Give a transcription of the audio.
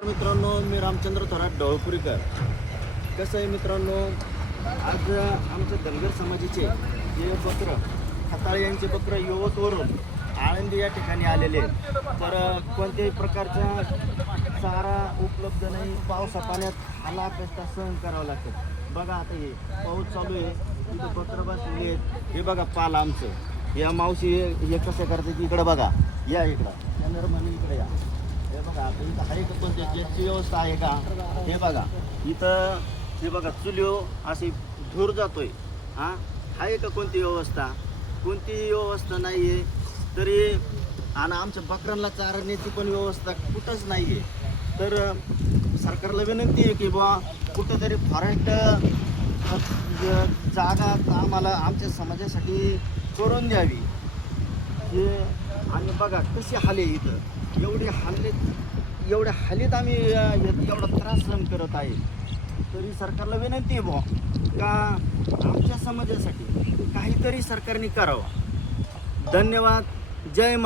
मित्रांनो, मी रामचंद्र थोरात ढवळपुरीकर. कसं आहे मित्रांनो, आज आमच्या धनगर समाजाचे जे बकरं खताळ यांचे बकरं यवतवरून आळंदी या ठिकाणी आलेले आहेत. तर कोणत्याही प्रकारचा चारा उपलब्ध नाही. पावसा पाण्यात हाला कष्ट सहन करावं लागतं. बघा आता हे पाऊस चालू आहे, इथं बकरं बसलेली आहेत. हे बघा पाल आमचं. या मावशी हे कसं करतात इकडं बघा. या इकडं कॅमेरा म्हणे इकडे या. हे बघा आता इथं आहे का कोणत्या गॅसची व्यवस्था आहे का? हे बघा इथं हे बघा चुलीव अशी धूर जातोय. हां, आहे का कोणती व्यवस्था? कोणती व्यवस्था नाही आहे. तरी आणि आमच्या बकरांना चारण्याची पण व्यवस्था कुठंच नाही आहे. तर सरकारला विनंती आहे की बुवा कुठंतरी फॉरेस्ट जागा आम्हाला आमच्या समाजासाठी करून द्यावी. हे आणि बघा कशी हाले इथं एवढ्या हालीत आम्ही एवढा त्रास सहन करत आहे. तरी सरकारला विनंती आहे बुवा का आमच्या समाजासाठी काहीतरी सरकारने करावं. धन्यवाद. जय